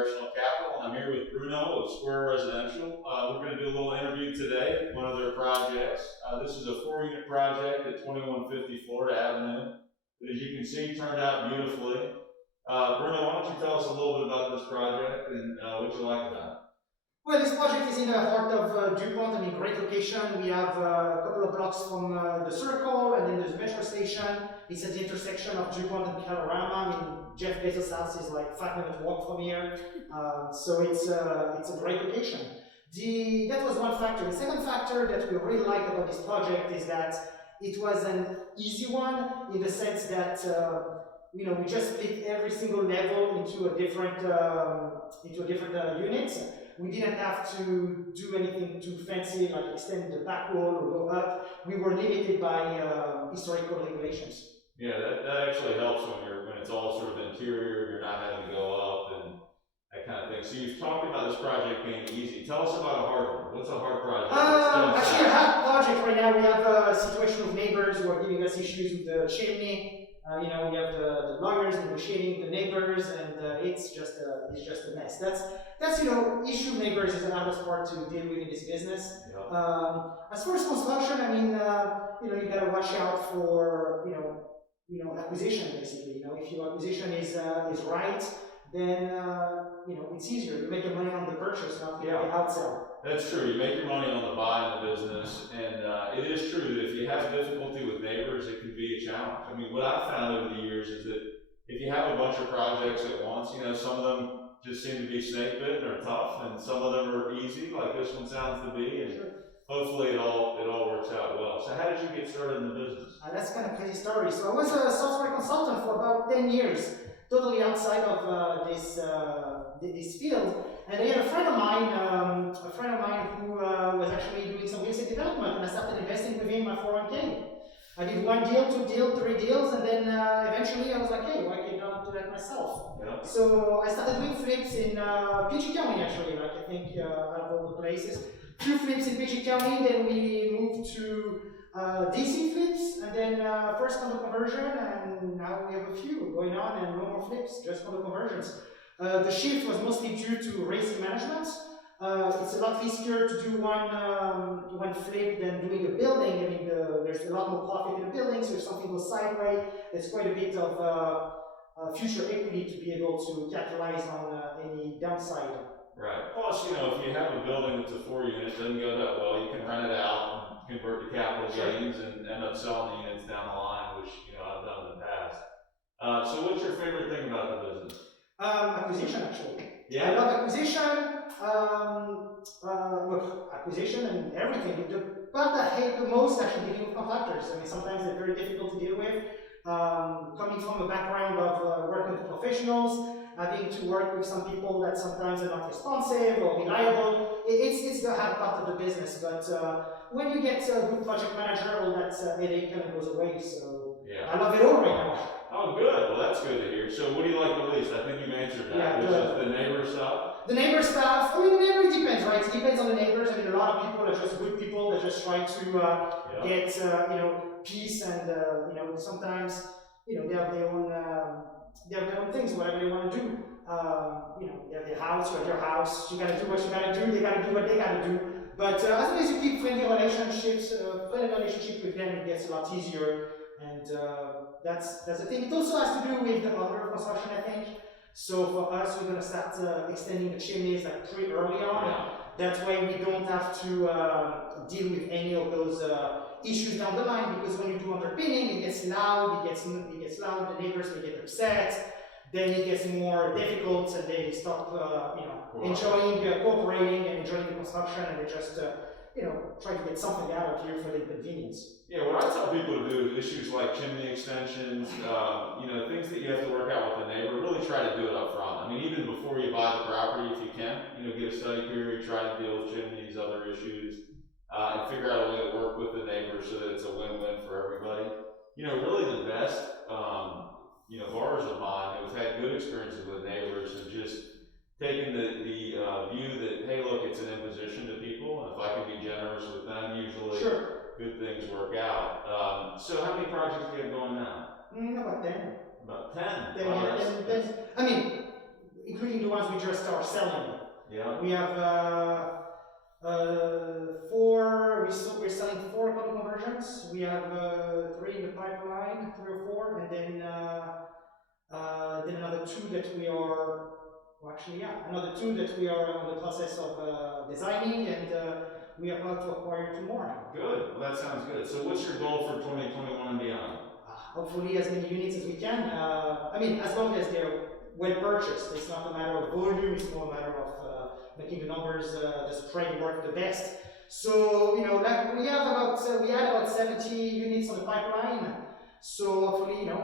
Congressional Capital, and I'm here with Bruno of Square Residential. We're going to do a little interview today, one of their projects. This is a 4-unit project at 2150 Florida Avenue. As you can see, turned out beautifully. Bruno, why don't you tell us a little bit about this project and what you like about it? Well, this project is in the heart of DuPont. I mean, great location. We have a couple of blocks from the Circle, and then there's the metro station. It's at the intersection of DuPont and Panorama. I mean, Jeff Bezos' house is like 5-minute walk from here, so it's a great location. That was one factor. The second factor that we really like about this project is that it was an easy one in the sense that we just split every single level into a different unit. We didn't have to do anything too fancy, like extend the back wall or go up. We were limited by historical regulations. Yeah, that actually helps when it's all sort of interior, you're not having to go up and that kind of thing. So you've talked about this project being easy. Tell us about a hard one. What's a hard project? Actually, a hard project right now. We have a situation with neighbors who are giving us issues with the chimney. We have the lawyers negotiating the neighbors, and it's just a mess. That's issue neighbors is the hardest part to deal with in this business. Yeah. As far as construction, I mean, you gotta watch out for acquisition basically. If your acquisition is right, then it's easier. You make your money on the purchase, not the outsell. That's true. You make your money on the buy in the business, and it is true that if you have difficulty with neighbors, it can be a challenge. I mean, what I've found over the years is that if you have a bunch of projects at once, some of them just seem to be snake bitten or tough, and some of them are easy, like this one sounds to be, and hopefully it all works out well. So how did you get started in the business? That's kind of crazy story. So I was a software consultant for about 10 years, totally outside of this field. And I had a friend of mine who was actually doing some real estate development, and I started investing with him in my 401k. I did 1 deal, 2 deals, 3 deals, and then eventually I was like, hey, why can't I do that myself? Yeah. So I started doing flips in PG County, actually, I think out of all the places. 2 flips in PG County, then we moved to DC flips, and then first condo conversion, and now we have a few going on, and no more flips, just condo conversions. The shift was mostly due to risk management. It's a lot easier to do one flip than doing a building. I mean, there's a lot more profit in a building, so if something goes sideways, there's quite a bit of future equity to be able to capitalize on any downside. Right. Plus, if you have a building that's a 4-unit, doesn't go that well, you can rent it out and convert to capital gains and end up selling the units down the line, which I've done in the past. So what's your favorite thing about the business? Acquisition, actually. Yeah. I love acquisition. Acquisition and everything. The part I hate the most actually dealing with contractors. I mean, sometimes they're very difficult to deal with. Coming from a background of working with professionals, having to work with some people that sometimes are not responsive or reliable. It's the hard part of the business. But when you get a good project manager, all that headache kind of goes away. So yeah. I love it all right now. Oh, good. Well, that's good to hear. So, what do you like the least? I think you've answered that. Yeah, which is the neighbor stuff? The neighbor stuff, I mean, the neighbor, it depends, right? It depends on the neighbors. I mean, a lot of people are just good people that just try to get, peace, and, sometimes, they have their own things, whatever they want to do. They have their house, you have your house, you gotta do what you gotta do, they gotta do what they gotta do. But as long as you keep friendly relationship with them, it gets a lot easier. And that's the thing. It also has to do with the order of construction, I think. So for us, we're going to start extending the chimneys pretty early on. Yeah. That way we don't have to deal with any of those issues down the line, because when you do underpinning, it gets loud, the neighbors may get upset, then it gets more difficult, and they stop enjoying, cooperating and enjoying the construction, and they just try to get something out of here for the convenience. Yeah, what I tell people to do is issues like chimney extensions, things that you have to work out with the neighbor, really try to do it up front. I mean, even before you buy the property, if you can, get a study period, try to deal with chimneys, other issues, and figure out a way to work with the neighbor so that it's a win-win for everybody. Really the best, borrowers of mine who've had good experiences with neighbors and just taking the view that, hey, look, it's an imposition to people, and if I can be generous with them, usually good things work out. So how many projects do you have going now? About 10. About 10? I mean, including the ones we just are selling. Yeah. We have we're selling 4 condo conversions. We have 3 in the pipeline, 3 or 4, and then another 2 that we are, well, actually, yeah, another 2 that we are in the process of designing, and we are about to acquire 2 more. Good. Well, that sounds good. So, what's your goal for 2021 and beyond? Hopefully, as many units as we can. I mean, as long as they're well purchased. It's not a matter of volume. It's more a matter of making the numbers, the spread work the best. So, you know, like we had about 70 units on the pipeline. So hopefully, you know,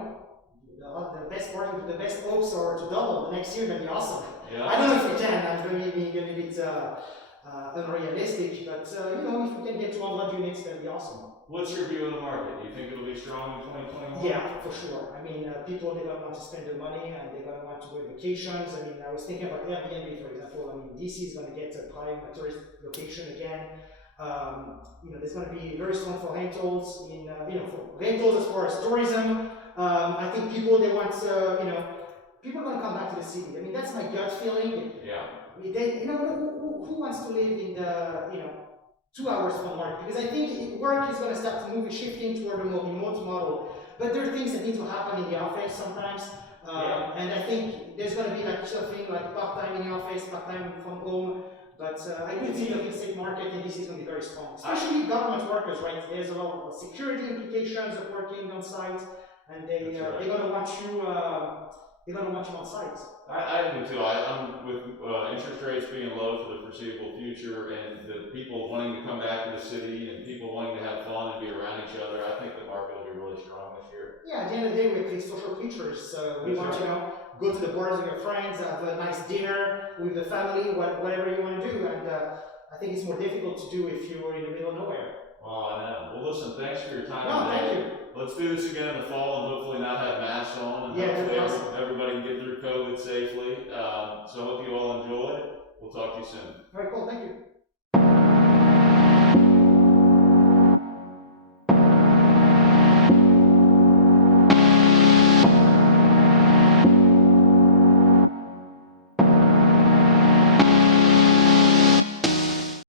the best part, the best hopes are to double the next year. That'd be awesome. Yeah. I don't know if we can. I'm going to be a bit unrealistic, but you know, if we can get 200 units, that'd be awesome. What's your view of the market? Do you think it'll be strong in 2021? Yeah, for sure. I mean, people, they're going to want to spend their money and they're going to want to go on vacations. I mean, I was thinking about Airbnb, for example. I mean, DC is going to get a prime tourist location again. You know, there's going to be very strong for rentals in, you know, for rentals as far as tourism. I think people, they want, you know, people are going to come back to the city. I mean, that's my gut feeling. Yeah. They, you know, who wants to live in the, you know, 2 hours from work? Because I think work is going to start to move, shifting toward a more remote model. But there are things that need to happen in the office sometimes. And I think there's going to be like something like part-time in the office, part-time from home. But I do think the real estate market in DC is going to be very strong, especially government workers, right? There's a lot of security implications of working on site, and they're going to want you. They're going to want you on site. I do too. I'm with interest rates being low for the foreseeable future, and the people wanting to come back to the city, and people wanting to have fun and be around each other. I think the market will be really strong this year. Yeah, at the end of the day, we're social creatures. We want to, you know, go to the bars with your friends, have a nice dinner with the family, whatever you want to do. And I think it's more difficult to do if you're in the middle of nowhere. Oh, I know. Well, listen, thanks for your time. No, thank you. Let's do this again in the fall and hopefully not have masks on, and Yeah, hopefully awesome. everybody can get through COVID safely. So I hope you all enjoy. We'll talk to you soon. Very cool, thank you.